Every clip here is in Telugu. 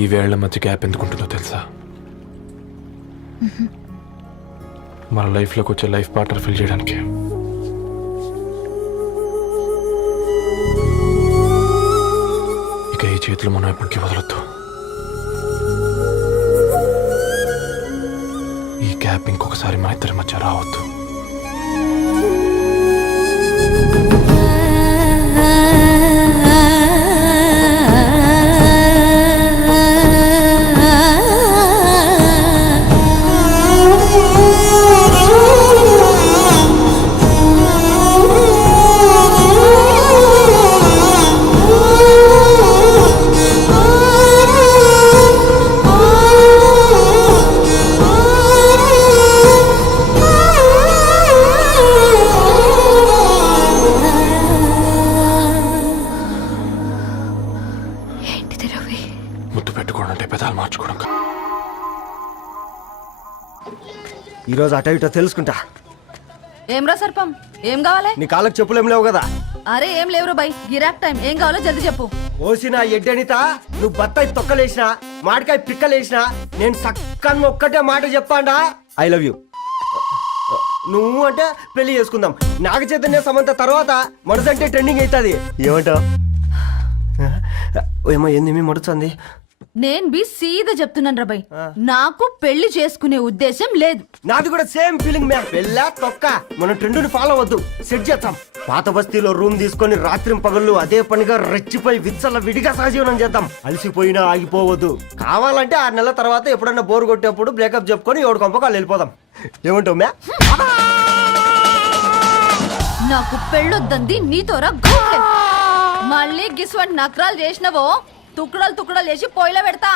ఈ వేళ్ల మధ్య గ్యాప్ ఎందుకుంటుందో తెలుసా? మన లైఫ్లోకి వచ్చే లైఫ్ పార్ట్నర్ ఫిల్ చేయడానికి. ఇక ఈ చేతులు మనం ఎప్పటికీ వదలొద్దు. ఈ గ్యాప్ ఇంకొకసారి మన ఇద్దరి మధ్య రావద్దు. ముద్దు పెట్టుకోవడం అంటే పెదాలు మార్చుకోవడం. ఈరోజు అటో ఇటో తెలుసుకుంటా. ఏమ్రా సర్పం, ఏం కావాలి? నీ కాళ్ళకు చెప్పులేం లేవు కదా? అరే ఏం లేవురా బై, గిరాక్ టైం. ఏం కావాలో జల్దీ చెప్పు. ఓసిన ఎడ్డనిత, నువ్వు బత్తాయి తొక్కలేసినా మాడికాయ పిక్కలేసినా నేను సక్కన్ ఒక్కటే మాట చెప్పాండా, ఐ లవ్ యూ. నువ్వు అంటే పెళ్లి చేసుకుందాం. నాగ చైతన్య సమంత తర్వాత మనసంటే ట్రెండింగ్ అవుతుంది. ఏమంటావు? ఏమో ఏంది మడుతుంది? నేను బి సీదా చెప్తున్నాను రాబాయ్, నాకు పెళ్లి చేసుకునే ఉద్దేశం లేదు. నాది కూడా సేమ్ ఫీలింగ్ మ్యామ్. పెళ్ళా తొక్క, మనం ట్రెండ్ని ఫాలో అవద్దు, సెట్ చేద్దాం. పాత బస్తీలో రూమ్ తీసుకొని రాత్రి పగళ్ళు అదే పనిగా రెచ్చిపోయి విచ్చల విడిగా సహజీవనం చేద్దాం. అలసిపోయినా ఆగిపోవద్దు. కావాలంటే 6 నెలల తర్వాత ఎప్పుడన్నా బోర్ కొట్టేప్పుడు బ్రేకప్ చెప్పుకొని ఎవడు కొంపకాలు వెళ్ళిపోదాం. ఏమంటావు మ్యా? నాకు పెళ్ళొద్దంది నీతోరా గోలే. మళ్ళీ గిస్వంటి నక్రాలు చేసినవో తుక్కడలు తుక్కడలు చేసి పొయ్యిలో పెడతా.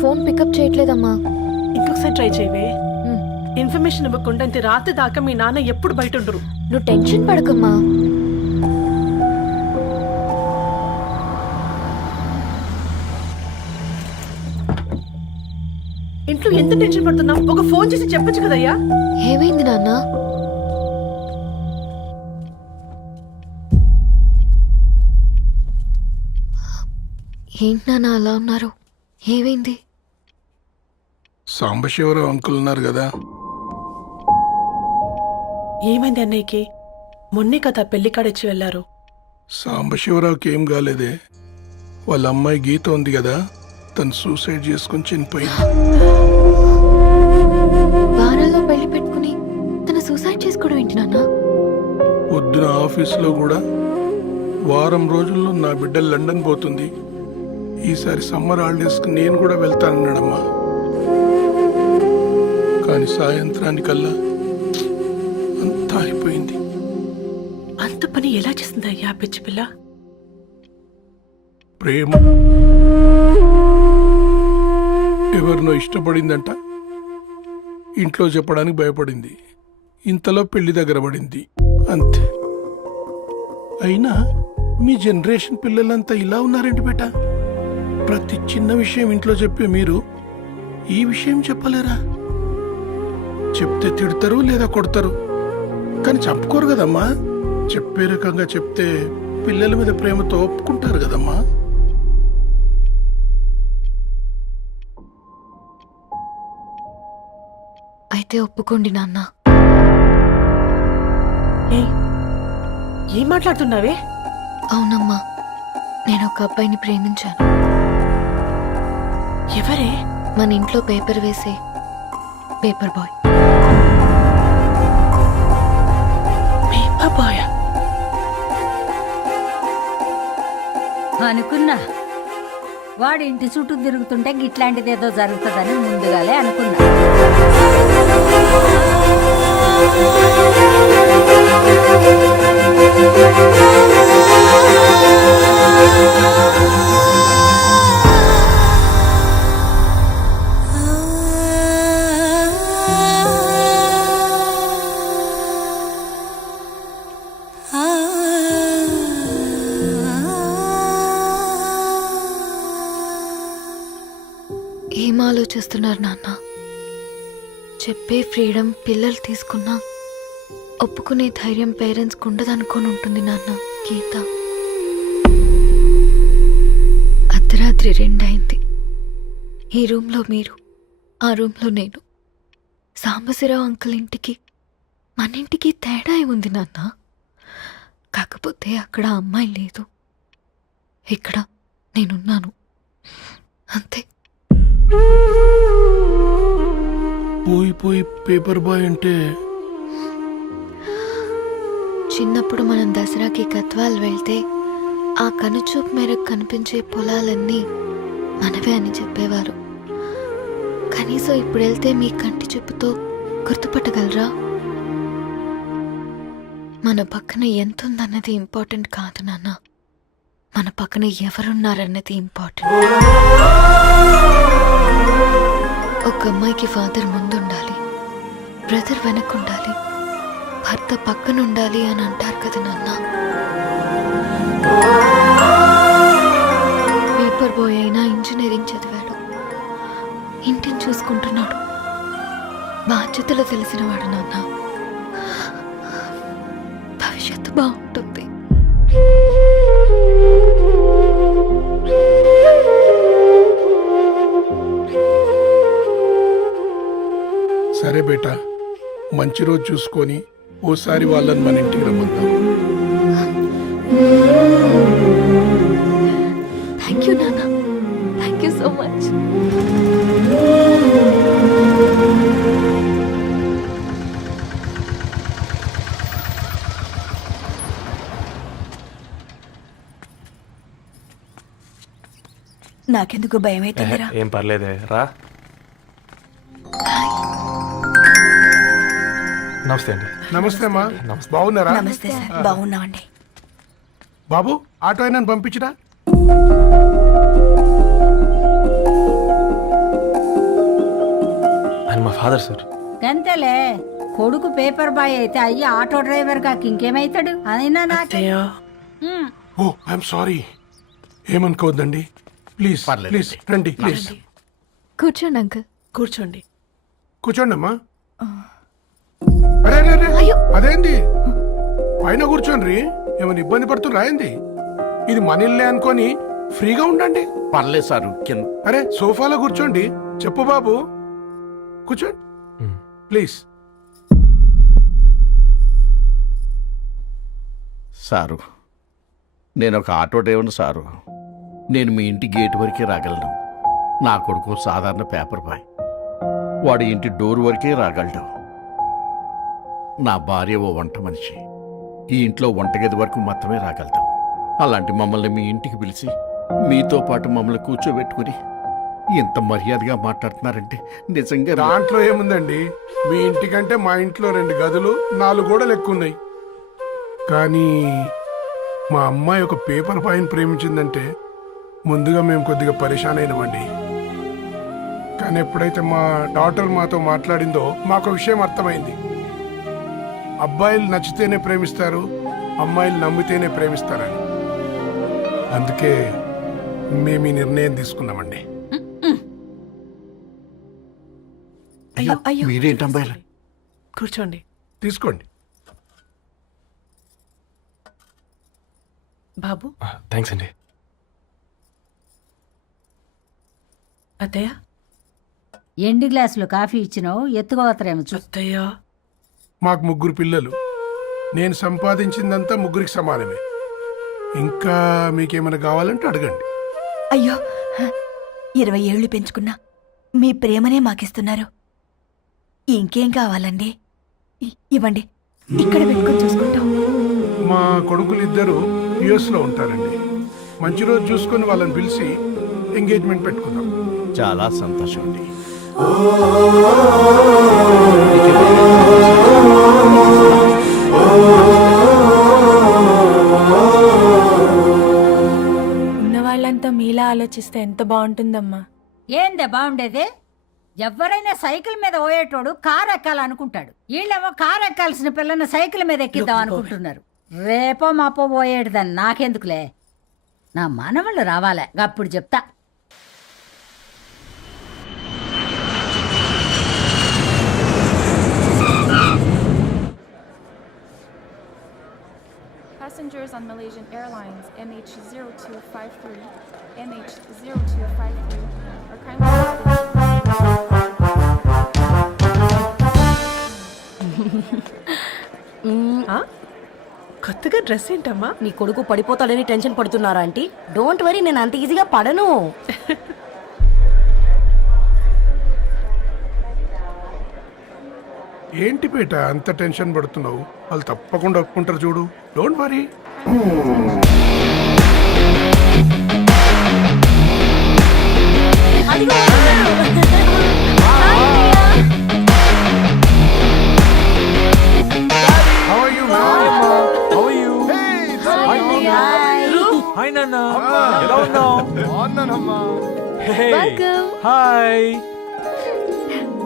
ఫోన్ పికప్ చేయట్లేదమ్మా. ఇంకొకసారి ట్రై చేయవే. ఇన్ఫర్మేషన్ ఇవ్వకుండా ఇంత రాత్రి దాకా మీ నాన్న ఎప్పుడు బయట ఉండరు. నువ్వు టెన్షన్ పడకమ్మా. ఇంట్లో ఎంత టెన్షన్ పడుతున్నావు? ఒక ఫోన్ చేసి చెప్పొచ్చు కదయ్యా. ఏమైంది నాన్న? ఏంటి నాన్న అలా ఉన్నారు? ఏమైంది? సాంబశివరావు అంకుల్ ఉన్నారు కదా. ఏమైంది అన్నయ్యకి? మొన్నే కదా పెళ్లి కాడిచ్చి వెళ్ళారు. సాంబశివరావుకి ఏం కాలేదే. వాళ్ళ అమ్మాయి గీత ఉంది కదా, తను సూసైడ్ చేసుకుని చనిపోయింది. వారాల్లో పెళ్లి పెట్టుకుని తన సూసైడ్ చేసుకోవడం ఏంటి నాన్న? పొద్దున ఆఫీస్లో కూడా వారం రోజుల్లో నా బిడ్డ లండన్ పోతుంది, ఈసారి సమ్మర్ హాలిడేస్కి నేను కూడా వెళ్తానన్నాడమ్మా. కానీ సాయంత్రానికల్లా అంతా అయిపోయింది. అంత పని ఎలా చేస్తుంది అయ్యా పిచ్చి పిల్ల? ప్రేమ ఎవరినో ఇష్టపడిందంట, ఇంట్లో చెప్పడానికి భయపడింది. ఇంతలో పెళ్లి దగ్గర పడింది, అంతే. అయినా మీ జనరేషన్ పిల్లలంతా ఇలా ఉన్నారేంటి బేట? ప్రతి చిన్న విషయం ఇంట్లో చెప్పే మీరు ఈ విషయం చెప్పలేరా? చెప్తే తిడతారు లేదా కొడతారు, కానీ చెప్పుకోరు కదమ్మా. చెప్పే రకంగా చెప్తే పిల్లల మీద ప్రేమతో ఒప్పుకుంటారు కదమ్మా. అయితే ఒప్పుకోండి నాన్న. ఏం మాట్లాడుతున్నావే? అవునమ్మా, నేను ఒక అబ్బాయిని ప్రేమించాను. ఎవరే? మన ఇంట్లో పేపర్ వేసే పేపర్ బాయ్. పేపర్ బాయ్ అనుకున్నా. వాడి ఇంటి చుట్టూ తిరుగుతుంటే గిట్లాంటిదేదో జరుగుతుందని ముందుగాలే అనుకున్నా. ఏం ఆలోచిస్తున్నారు నాన్న? చెప్పే ఫ్రీడమ్ పిల్లలు తీసుకున్నా ఒప్పుకునే ధైర్యం పేరెంట్స్కి ఉండదనుకొని ఉంటుంది నాన్న. గీత అర్ధరాత్రి 2 అయింది. ఈ రూమ్లో మీరు, ఆ రూమ్లో నేను. సాంబశివరావు అంకుల్ ఇంటికి మన ఇంటికి తేడా ఉంది నాన్న. కాకపోతే అక్కడ అమ్మాయి లేదు, ఇక్కడ నేనున్నాను, అంతే. పోయి పేపర్ బాయ్ అంటే చిన్నప్పుడు మనం దసరాకి గద్వాల్ వెళ్తే ఆ కనుచూపు మేరకు కనిపించే పొలాలన్నీ మనవే అని చెప్పేవారు. కనీసం ఇప్పుడు వెళ్తే మీ కంటి చూపుతో గుర్తుపట్టగలరా? మన పక్కన ఎంతుందన్నది ఇంపార్టెంట్ కాదు నాన్న, మన పక్కన ఎవరున్నారన్నది ఇంపార్టెంట్. ఒక అమ్మాయికి ఫాదర్ ముందుండాలి, బ్రదర్ వెనకుండాలి, భర్త పక్కన ఉండాలి అని అంటారు కదా నాన్న. పేపర్ బాయ్ అయినా ఇంజనీరింగ్ చదివాడు, ఇంటిని చూసుకుంటున్నాడు, బాధ్యతలు తెలిసినవాడు నాన్న. భవిష్యత్తు బాగుంటుంది. సరే బేటా, మంచి రోజు చూసుకొని ఓసారి వాళ్ళని మన ఇంటికి రమ్మందాం. థ్యాంక్ యూ నాన్న, థ్యాంక్ యూ సో మచ్. నాకెందుకు భయం అవుతుందిరా. ఏం పర్లేదే రా. నమస్తే అండి. నమస్తే అమ్మా, బాగున్నారా? నమస్తే సార్, బాగున్నామండి. బాబు, ఆటో అయినా పంపించరా? ఆయన మా ఫాదర్ సార్. గంతేలే, కొడుకు పేపర్ బాయ్ అయితే అయ్యి ఆటో డ్రైవర్ కాక ఇంకేమైతాడు? అయినా నాకు అత్తయ్య ఓ ఐఎమ్ సారీ, ఏమనుకోవద్దండి. ప్లీజ్ ప్లీజ్ రండి, ప్లీజ్ కూర్చోండి అంకుల్. కూర్చోండి. కూర్చోండి అమ్మా. అరే అరే అరే, అదేంది పైన కూర్చోండి, ఏమైనా ఇబ్బంది పడుతున్నా ఏంది? ఇది మన ఇల్లే అనుకొని ఫ్రీగా ఉండండి. పర్లేదు సారు, అరే సోఫాలో కూర్చోండి. చెప్పు బాబు, కూర్చోండి ప్లీజ్. సారు, నేను ఒక ఆటో డ్రైవర్ని సారు. నేను మీ ఇంటి గేట్ వరకే రాగలను. నా కొడుకు సాధారణ పేపర్ బాయ్, వాడి ఇంటి డోర్ వరకే రాగలడు. నా భార్య ఓ వంట మనిషి, ఈ ఇంట్లో వంటగది వరకు మాత్రమే రాగలుగుతాం. అలాంటి మమ్మల్ని మీ ఇంటికి పిలిచి మీతో పాటు మమ్మల్ని కూర్చోబెట్టుకుని ఇంత మర్యాదగా మాట్లాడుతున్నారంటే నిజంగా దాంట్లో ఏముందండి, మీ ఇంటికంటే మా ఇంట్లో 2 గదులు 4 గోడలు ఎక్కువ ఉన్నాయి. కానీ మా అమ్మాయి ఒక పేపర్ బాయ్ని ప్రేమించిందంటే ముందుగా మేము కొద్దిగా పరేషాన్ అయినామండి. కానీ ఎప్పుడైతే మా డాటర్ మాతో మాట్లాడిందో మాకు విషయం అర్థమైంది. అబ్బాయిలు నచ్చితేనే ప్రేమిస్తారు, అమ్మాయిలు నమ్మితేనే ప్రేమిస్తారని. అందుకే మేము ఈ నిర్ణయం తీసుకున్నామండి. అయ్యో, మీరేంటి అమ్మాయిలు? కూర్చోండి. తీసుకోండి. బాబు. థ్యాంక్స్ అండి. అత్తయ్య. ఎండి గ్లాసులో కాఫీ ఇచ్చినావు, ఎత్తుకోవతరేమో చూ. అత్తయ్య. మాకు 3 పిల్లలు, నేను సంపాదించిందంతా 3కి సమానమే. ఇంకా మీకేమైనా కావాలంటే అడగండి. అయ్యో, 20 ఏళ్ళు పెంచుకున్నా మీ ప్రేమనే మాకిస్తున్నారు. ఇంకేం కావాలండి? ఇవ్వండి, ఇక్కడ పెట్టుకొని చూసుకుంటాం. మా కొడుకులు 2 US లో ఉంటారండి. మంచి రోజు చూసుకొని వాళ్ళని పిలిచి ఎంగేజ్మెంట్ పెట్టుకుందాం. చాలా సంతోషం అండి. ఉన్న వాళ్ళంతా మీలా ఆలోచిస్తే ఎంత బాగుంటుందమ్మా. ఏందే బాగుండేది? ఎవరైనా సైకిల్ మీద పోయేటోడు కారు ఎక్కాలనుకుంటాడు, వీళ్ళేమో కారు ఎక్కాల్సిన పిల్లని సైకిల్ మీద ఎక్కిద్దాం అనుకుంటున్నారు. రేపో మాపో పోయేటిదని నాకెందుకులే, నా మనవళ్ళు రావాలే, అప్పుడు చెప్తా. passengers on Malaysian Airlines MH0253, MH0253 are kindly ఆ? కొత్తగా డ్రెస్ ఏంటమ్మా? నీ కొడుకు పడిపోతాడని టెన్షన్ పడుతున్నారా ఆంటీ? డోంట్ వరీ, నేను అంత ఈజీగా పడను. ఏంటి పేట అంత టెన్షన్ పడుతున్నావు? వాళ్ళు తప్పకుండా ఒప్పుకుంటారు చూడు. Don't worry. హాయ్ నాన్న, ఎలా ఉన్నావు? హాయ్.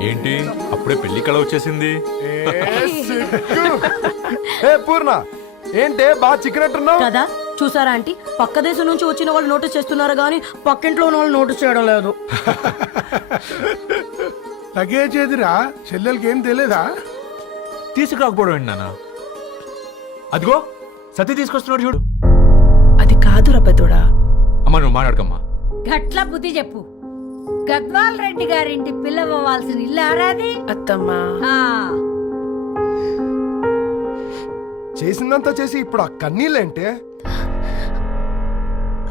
ఏంటి అప్పుడే పెళ్లి కళ వచ్చేసింది? పూర్ణ ఏంటే బాగా చిక్కినట్టున్నావు కదా చూసారా ఆంటీ, పక్క దేశం నుంచి వచ్చిన వాళ్ళు నోటీస్ చేస్తున్నారు కానీ పక్కింట్లో ఉన్న వాళ్ళు నోటీస్ చేయడం లేదు. లగేజ్ ఏదిరా? చెల్లెలకి ఏం తెలియదా? తీసుకురాకపోవడం ఏంటి నాన్న? అదిగో సతీ తీసుకొస్తున్నాడు చూడు. అది కాదు రబ్బతోడా. అమ్మ నువ్వు మాట్లాడకమ్మా. గట్ల బుద్ధి చెప్పు. గద్వాల్ రెడ్డి గారింటి పిల్లవ్వాల్సిన ఇల్లు ఆరాది. అత్తమ్మా, చేసిందంతా చేసి ఇప్పుడు ఆ కన్నీళ్ళేంటే?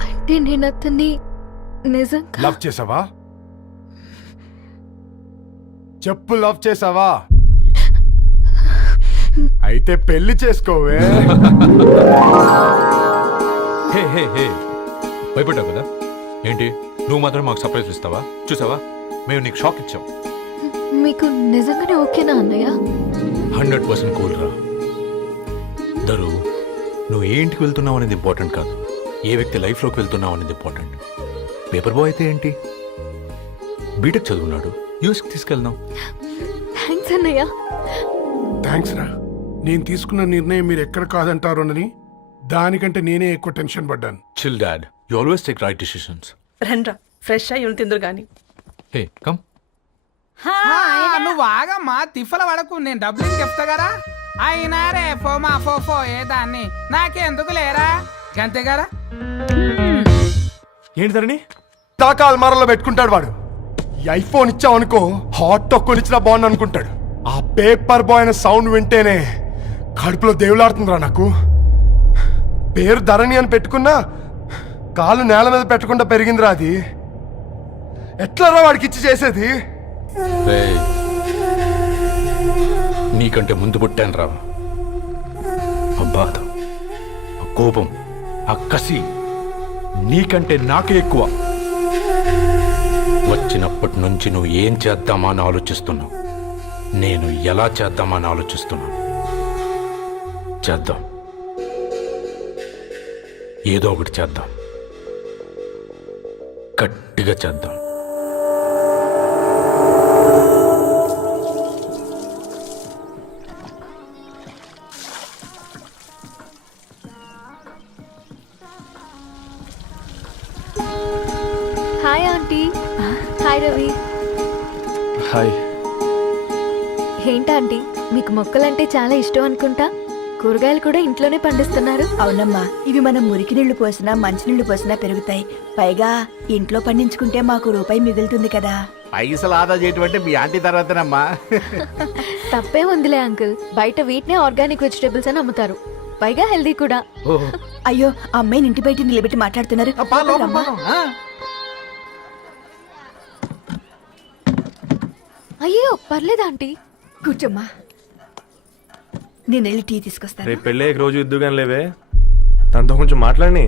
అంటే నేను అతన్ని నిజంగా లవ్ చేసావా? చెప్పు, లవ్ చేసావా? అయితే పెళ్లి చేసుకోవే. హే హే హే, భయపడ్డావు కదా? ఏంటి నువ్వు మాత్రం మాకు సర్ప్రైజ్ ఇస్తావా? చూసావా, మేము నీకు షాక్ ఇచ్చాం. మీకు నిజంగానే ఓకేనా అన్నయ్య? 100% కూల్ రా. దరు, నువ్వు ఏ ఇంటికి వెళ్తున్నావు అనేది ఇంపార్టెంట్ కాదు, ఏ వ్యక్తి లైఫ్లోకి వెళ్తున్నావు అనేది ఇంపార్టెంట్. పేపర్ బాయ్ అయితే ఏంటి, బీటెక్ చదువున్నాడు, యూఎస్కి తీసుకెళ్దాం. థ్యాంక్స్ అన్నయ్య. థ్యాంక్స్ రా. నేను తీసుకున్న నిర్ణయం మీరు ఎక్కడ కాదంటారోనని దానికంటే నేనే ఎక్కువ టెన్షన్ పడ్డాను. Chill dad, you always take right decisions. రండ్రా ఫ్రెష్ అయ్యి ఉండి తిందురు గాని. Hey come. నువ్వు ఆగమ్మా, తిఫల పడకు, నేను డబ్బులు చెప్తా కదా. అయినా రే ఫో ఏ దాన్ని నాకెందుకు లేరా, అంతే కదా. ఏంటి ధరణి? దాకా అల్మారాలో పెట్టుకుంటాడు వాడు. ఈ ఐఫోన్ ఇచ్చావు అనుకో, హాట్ టొక్కుని ఇచ్చినా బాగుంది అనుకుంటాడు. ఆ పేపర్ బాయ్ అనే సౌండ్ వింటేనే కడుపులో దేవులాడుతుందిరా నాకు. పేరు ధరణి అని పెట్టుకున్నా కాలు నేల మీద పెట్టకుండా పెరిగిందిరా అది. ఎట్లరా వాడికి ఇచ్చి చేసేది? నీకంటే ముందు పుట్టాను రా. ఆ బాధ, ఆ కోపం, ఆ కసి నీకంటే నాకే ఎక్కువ. వచ్చినప్పటి నుంచి నువ్వు ఏం చేద్దామా అని ఆలోచిస్తున్నావు, నేను ఎలా చేద్దామా అని ఆలోచిస్తున్నాను. చేద్దాం, ఏదో ఒకటి చేద్దాం, గట్టిగా చేద్దాం. Hi aunty. Hi Ravi. Hi. ఏంటంటీ, మీకు మొక్కలంటే చాలా ఇష్టం అనుకుంటా. కూరగాయలు కూడా ఇంట్లోనే పండిస్తున్నారు. అవునమ్మా, ఇవి మనం మురికి నీళ్లు పోసినా మంచినీళ్లు పోసినా పెరుగుతాయి. పైగా ఇంట్లో పండించుకుంటే మాకు రూపాయి మిగులుతుంది కదా. పైసలు ఆదా చేయటం అంటే మీ ఆంటీ తర్వాతనమ్మా. తప్పే ఉందిలే అంకుల్, బయట వీటినే ఆర్గానిక్ వెజిటేబుల్స్ అని అమ్ముతారు, పైగా హెల్దీ కూడా. అయ్యో, ఆ అమ్మాయిని ఇంటి బయట నిలబెట్టి మాట్లాడుతున్నారు. అయ్యో పర్లేదు ఆంటీ, కూర్చోమ్మా, నేను వెళ్ళి టీ తీసుకొస్తాను. రేపు పెళ్ళి రోజు ఇద్దుగాని లేవే, తనతో కొంచెం మాట్లాడి.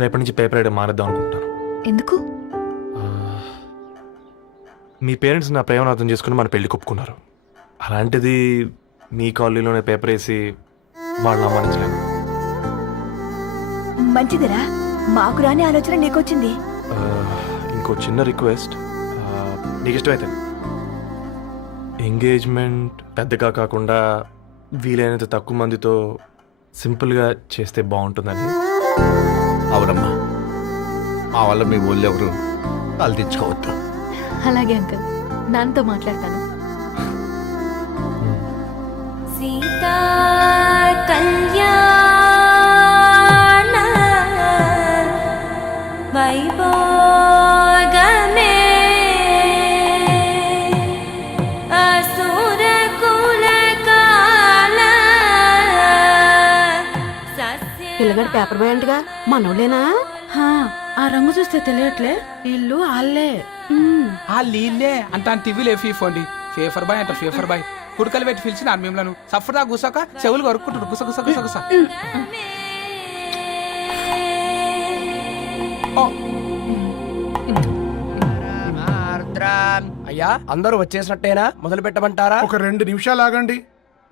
రేపటి నుంచి పేపర్ రైడ్ మారేద్దాం అనుకుంటాను. ఎందుకు? మీ పేరెంట్స్ నా ప్రేమను అర్థం చేసుకుని మన పెళ్లి ఒప్పుకున్నారు. అలాంటిది మీ కాలనీలోనే పేపర్ వేసి వాళ్ళని అమ్మానించలేను. మంచిదిరా, మాకు రాని ఆలోచన నీకొచ్చింది. ఇంకో చిన్న రిక్వెస్ట్, నీకు ఇష్టమైతే ఎంగేజ్మెంట్ పెద్దగా కాకుండా వీలైనంత తక్కువ మందితో సింపుల్గా చేస్తే బాగుంటుందని. అవునమ్మా, మా వల్ల మీ ఊళ్ళో ఎవరు వాళ్ళు తెచ్చుకోవద్దు. అలాగే అంకుల్, నాన్నతో మాట్లాడతాను. వైభోగమే అసుర కులకాల సస్య పిల్లగాడు పేపర్ బాయ్ అంటగా మనోళ్ళేనా? ఆ రంగు చూస్తే తెలియట్లే ఇల్లు ఆళ్ళే. ఆ లీల్లే అంత టీవీలో ఫీఫోండి ఫేఫర్ బాయ్ అంట ఫేఫర్ బాయ్ కుడుకలు పెట్టి పిలిచిన మిమ్మల్ని సఫర్దా గుసక చెవులు కొరుక్కుంటారు గుస గుస గుస గుస. అయ్యా అందరూ వచ్చేసినట్టేనా? మొదలు పెట్టమంటారా? ఒక 2 నిమిషాలు ఆగండి,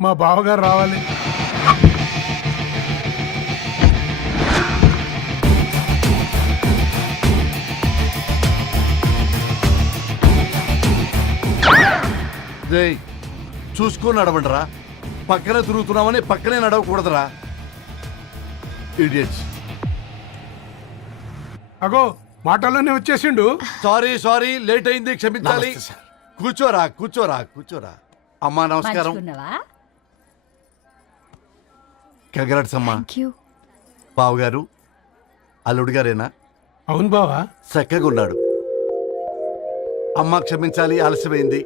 మా బావగారు రావాలి. చూసుకొని నడవండిరా. పక్కనే తిరుగుతున్నామని పక్కనే నడవకూడదురా. ఇడియట్స్. అగో మాటల్లోనే వచ్చేసిండు. సారీ లేట్ అయింది, క్షమించాలి. కూర్చోరా కూర్చోరా కూర్చోరా. అమ్మా నమస్కారం. మంచుకున్నావా? కంగ్రాట్స్ అమ్మా. Thank you. బావగారు అల్లుడు గారేనా? అవును బావా. చక్కగా ఉన్నాడు. అమ్మ క్షమించాలి, ఆలస్యమైంది.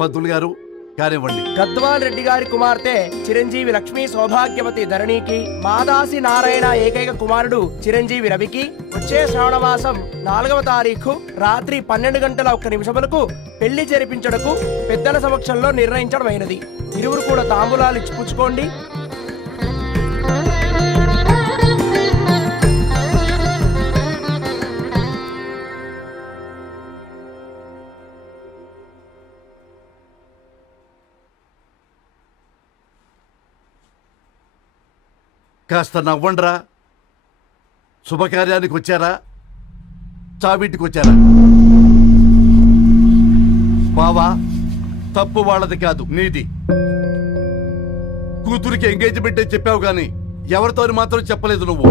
పంతులు గారు కానివ్వండి. గద్వాల్ రెడ్డి గారి కుమార్తె చిరంజీవి లక్ష్మీ సౌభాగ్యవతి ధరణికి, మాదాసి నారాయణ ఏకైక కుమారుడు చిరంజీవి రవికి వచ్చే శ్రావణమాసం 4వ తారీఖు రాత్రి 12:01 పెళ్లి జరిపించడకు పెద్దల సమక్షంలో నిర్ణయించడమైనది. ఇరువురు కూడా తాంబూలాలు ఇచ్చి పుచ్చుకోండి. కాస్త నవ్వండ్రా. శుభకార్యానికి వచ్చారా, చావింటికి వచ్చారా? బావా, తప్పు వాళ్ళది కాదు, నీది. కూతురికి ఎంగేజ్మెంట్ అని చెప్పావు గాని ఎవరితో మాత్రం చెప్పలేదు నువ్వు.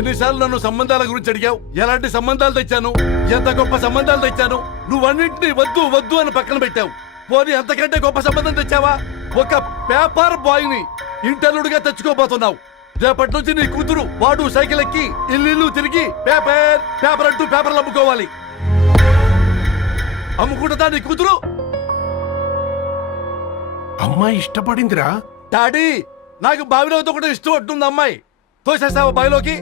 ఎన్నిసార్లు నన్ను సంబంధాల గురించి అడిగావు? ఎలాంటి సంబంధాలు తెచ్చాను, ఎంత గొప్ప సంబంధాలు తెచ్చాను. నువ్వన్నింటినీ వద్దు వద్దు అని పక్కన పెట్టావు. పోనీ అంతకంటే గొప్ప సంబంధం తెచ్చావా? ఒక పేపర్ బాయ్ ని ఇంటర్లుడిగా తెచ్చుకోబోతున్నావు. రేపటి నుంచి నీ కూతురు వాడు సైకిల్ ఎక్కి ఇల్లు తిరిగి పేపర్ అంటూ పేపర్లు అమ్ముకోవాలి. అమ్ముకుంటుందా నీ కూతురు? అమ్మాయి ఇష్టపడిందిరా. డాడీ, నాకు బావిలోతో కూడా ఇష్టం అంటుంది అమ్మాయి. తోసేస్తావా బావిలోకి?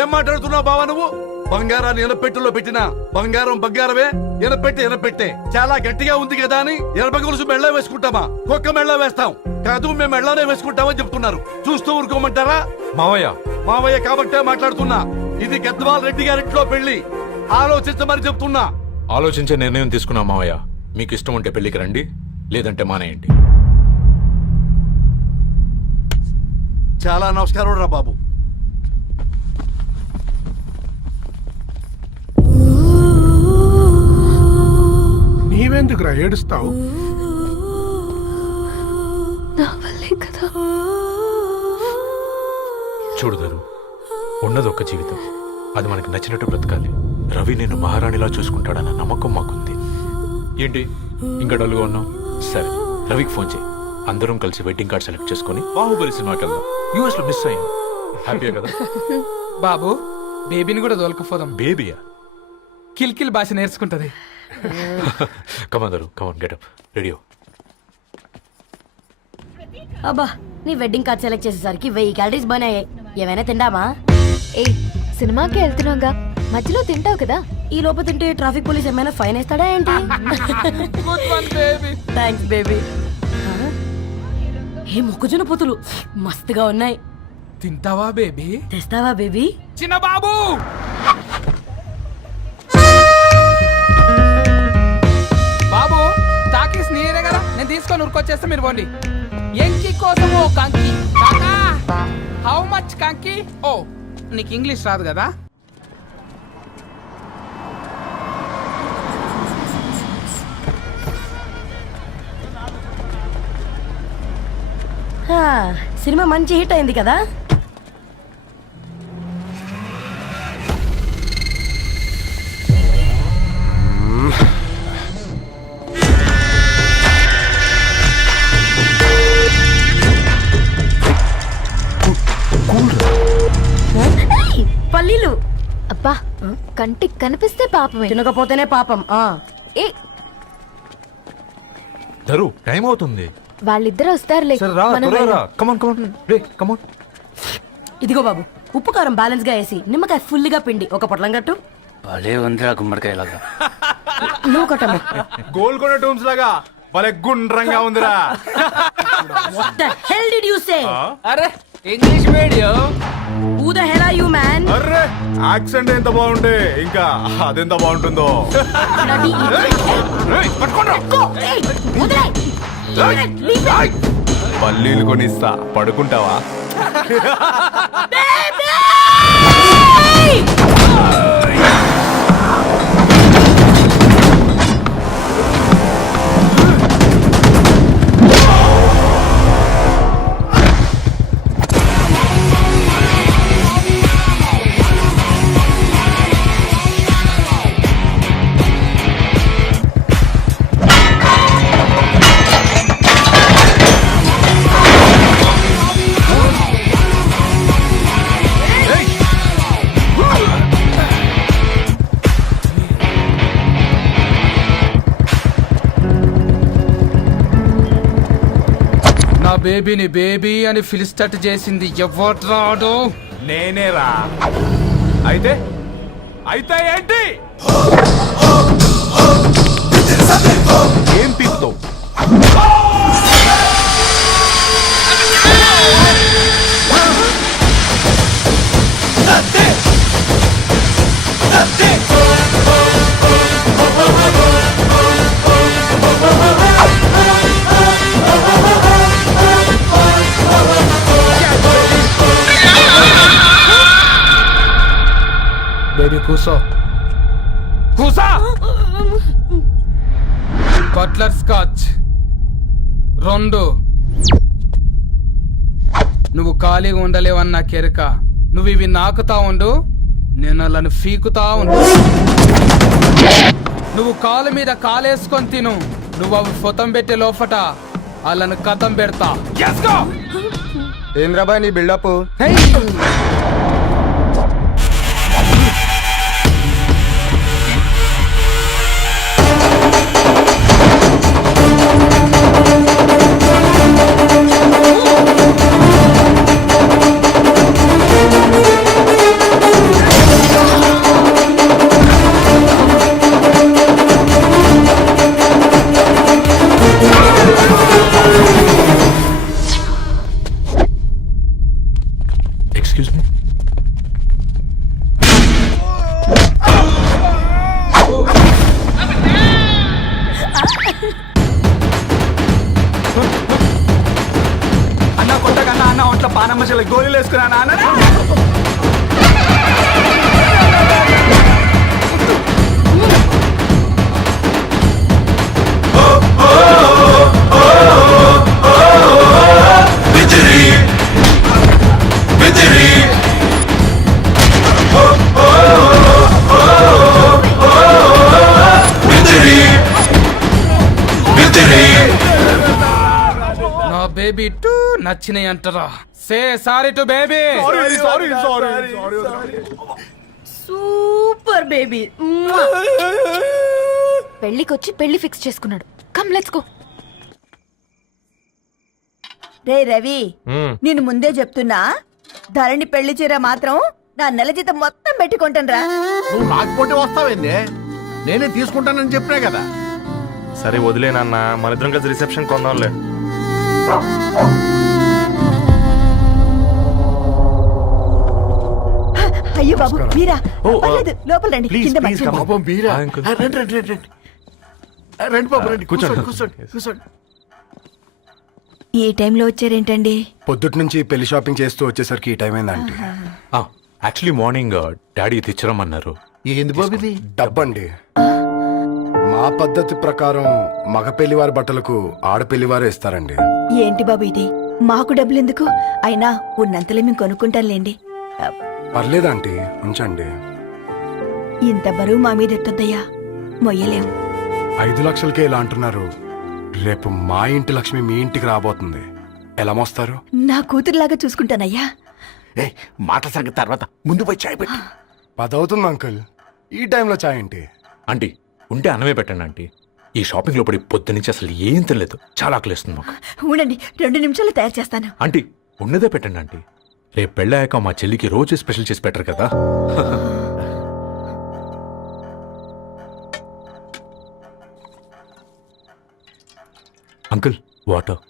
ఏం మాట్లాడుతున్నావు బావా నువ్వు? బంగారాన్ని ఎనపెట్టులో పెట్టిన బంగారం బంగారమే, ఎనపెట్టే చాలా గట్టిగా ఉంది కదా అని ఎనప గొలుసు మెళ్ళ వేసుకుంటామా? కుక్క మెళ్ళ వేస్తాం కాదు, మేము మెళ్ళనే వేసుకుంటామని చెప్తున్నారు. చూస్తూ ఊరుకోమంటారా? మావయ్య కాబట్టే మాట్లాడుతున్నా. ఇది గద్వాల్ రెడ్డి గారింట్లో పెళ్లి. ఆలోచించమని చెప్తున్నా. ఆలోచించే నిర్ణయం తీసుకున్నా మావయ్య. మీకు ఇష్టం ఉంటే పెళ్లికి రండి, లేదంటే మానేయండి. చాలా నమస్కారం రా బాబు. నీవెందుకురా ఏడుస్తావు? నా వల్లే కదా. చూడదారు, ఉన్నది ఒక్క జీవితం. అది మనకి నచ్చినట్టు బ్రతకాలి. రవి నేను మహారాణిలా చూసుకుంటాడన్న నమ్మకం మాకుంది. ఏంటి ఇంకా డల్గా ఉన్నావు? సరే, రవికి ఫోన్ చేయి. అందరం కలిసి వెడ్డింగ్ కార్డ్ సెలెక్ట్ చేసుకుని బాహుబలి సినిమాకి వెళ్దాం. యూఎస్ లో మిస్ అయ్యాం. హ్యాపీయా కదా? బాబు, బేబీని కూడా దొలకపోదాం. బేబీయా? కిల్కిల్ భాష నేర్చుకుంటది. కమాందరు, కమాన్ గెటప్ రెడీ. అబ్బా, నీ వెడ్డింగ్ కార్డ్ సెలెక్ట్ చేసేసరికి 1000 క్యాలరీస్ బర్న్ అయ్యాయి. ఏమైనా తిండామా? ఏ సినిమాకి వెళ్తున్నావుగా, మధ్యలో తింటావు కదా. ఈ లోపు తింటే ట్రాఫిక్ పోలీస్ ఏమైనా ఫైన్ వేస్తాడా ఏంటి? Thanks baby. ఏ మొక్కజొన్న పొతులు మస్తుగా ఉన్నాయి. తింటావా బేబీ? తెస్తావా బేబీ? చిన్న బాబు, బాబు తాకీస్ నీరే కదా, నేను తీసుకొని ఉరికొచ్చేస్తే మీరు పోండి. ఎంకి కోసం ఓ కంకి. హౌ మచ్ కంకి? ఓ, నీకు ఇంగ్లీష్ రాదు కదా? సినిమా మంచి హిట్ అయింది కదా. అబ్బా కంటికి కనిపిస్తే పాపమే. తినకపోతేనే పాపం. ఏ ధరు టైం అవుతుంది. వాళ్ళిద్దరు వస్తారులే. సరే రా, మనం త్వరగా రా. వెళ్దాం. కమాన్ కమాన్ రే కమాన్. ఇదిగో బాబు, ఉప్పు కారం బ్యాలెన్స్ గా వేసి నిమ్మకాయ ఫుల్గా పిండి ఒక పొట్లం కట్టు. భలే ఉందిరా గుమ్మడికాయలాగా. నువ్వు కట్టము. గోల్కొండ టూమ్స్ లాగా భలే గుండ్రంగా ఉందిరా. What the hell did you say? అరే English medium. Who the hell are you, man? Array accent ఎంత బాగుంటే ఇంకా అదెంత బాగుంటుందో. Bloody idiot. పల్లీలు కొనిస్తా, పడుకుంటావా? నా బేబీని బేబీ అని ఫిలిస్టట్ చేసింది ఎవరు? నేనేరా. అయితే అయితే ఏంటి? ఏం పీకుతావు? బేబీ కూసో. కూసా. Butterscotch 2. నువ్వు ఖాళీగా ఉండలేవన్న కెరక. నువ్వు ఇవి నాకుతా ఉండు, నేను వాళ్ళని ఫీకుతా ఉండు. నువ్వు కాలు మీద కాలేసుకొని తిను. నువ్వు అవి ఫొతం పెట్టే లోపట వాళ్ళని కథం పెడతా. ఏంద్రాబాయ్ నీ బిల్డప్? Excuse me. అన్న కొట్టకన్నా అన్న ఒంట్లో పానమ్మశల గోళీలు వేసుకున్నా అన్న. నా బేబీ టూ నచ్చినాయి అంటారా? Say sorry to baby. Super baby. పెళ్లికొచ్చి పెళ్లి ఫిక్స్ చేసుకున్నాడు. Come let's go. రే రవి, నేను ముందే చెప్తున్నా, ధరణి పెళ్లి చీర మాత్రం నా నెల జీతం మొత్తం పెట్టుకుంటాను రా. నువ్వు రాకపోతే వస్తావేంది? నేనే తీసుకుంటానని చెప్పినా కదా. సరే వదిలేనన్న, మన ఇద్దరం కలిసి రిసెప్షన్ కొందాంలే. అయ్యో బాబు మీరా? పర్లేదు, లోపల రండి. కింద మంచం ఉంది. పాపం మీరా? Hi, uncle. రండి రండి రండి రండి. రండి బాబు రండి. కూర్చోండి కూర్చోండి కూర్చోండి. ఈ టైంలో వచ్చారేంటండి? పొద్దుటి నుంచి పెళ్లి షాపింగ్ చేస్తూ వచ్చేసరికి ఈ టైం అయిందంటే. యాక్చువల్లీ మార్నింగ్ డాడీ తెచ్చరమన్నారు. ఏంది బాబు ఇది? డబ్బండి. మా పద్ధతి ప్రకారం మగ పెళ్లివారి బట్టలకు ఆడపెళ్లివారే ఇస్తారండి. ఏంటి బాబు ఇది? మాకు డబ్బులు ఎందుకు? అయినా ఉన్నంతలే మేము కొనుక్కుంటాంలేండి. పర్లేదంటీ, ఉంచండి. ఇంత బరువు మా మీద ఎత్తొద్దయ్యా, మొయ్యలేం. 5 లక్షలకే ఇలా అంటున్నారు. రేపు మా ఇంటి లక్ష్మి మీ ఇంటికి రాబోతుంది. ఎలా మోస్తారు? నా కూతురులాగా చూసుకుంటానయ్యా. ఏ మాట సంగతి తర్వాత, ముందు పోయి చాయ్ పెట్టి. 10 అవుతుంది అంకుల్. ఈ టైంలో చాయ్ ఏంటి? ఆంటీ ఉంటే అన్నమే పెట్టండి ఆంటీ. ఈ షాపింగ్లో పడి పొద్దు నుంచి అసలు ఏం తినలేదు. చాలా ఆకలిస్తుంది మాకు. ఉండండి 2 నిమిషాలు తయారు చేస్తాను. ఆంటీ ఉన్నదే పెట్టండి ఆంటీ. రేపు పెళ్ళాక మా చెల్లికి రోజు స్పెషల్ చేసి పెట్టరు కదా. Uncle water.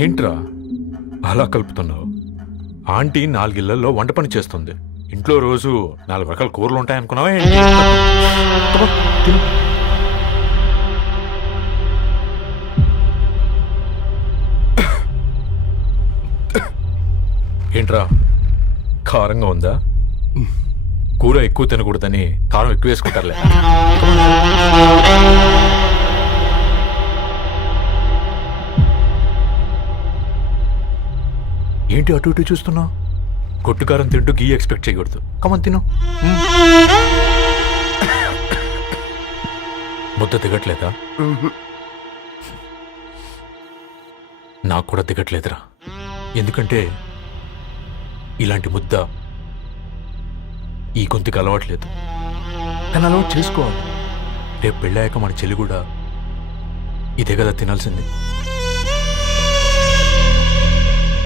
ఏంట్రా అలా కలుపుతున్నావు? ఆంటీ 4 ఇళ్లలో వంట పని చేస్తుంది. ఇంట్లో రోజు 4 రకాల కూరలు ఉంటాయనుకున్నావా ఏంటి? అబ్బా, తిను. ఏంట్రా కారంగా ఉందా? కూర ఎక్కువ తినకూడదని కారం ఎక్కువ వేసుకుంటారులే. ఏంటి అటు ఇటు చూస్తున్నావు? కొట్టుకారం తింటూ గీ ఎక్స్పెక్ట్ చేయకూడదు. కమన్ తిను. ముద్ద దిగట్లేదా? నాకు కూడా దిగట్లేదురా. ఎందుకంటే ఇలాంటి ముద్ద ఈ గొంతుకి అలవాట్లేదు. కానీ అలవాటు చేసుకోవాలి. రేపు పెళ్ళాక మన చెల్లి కూడా ఇదే కదా తినాల్సింది.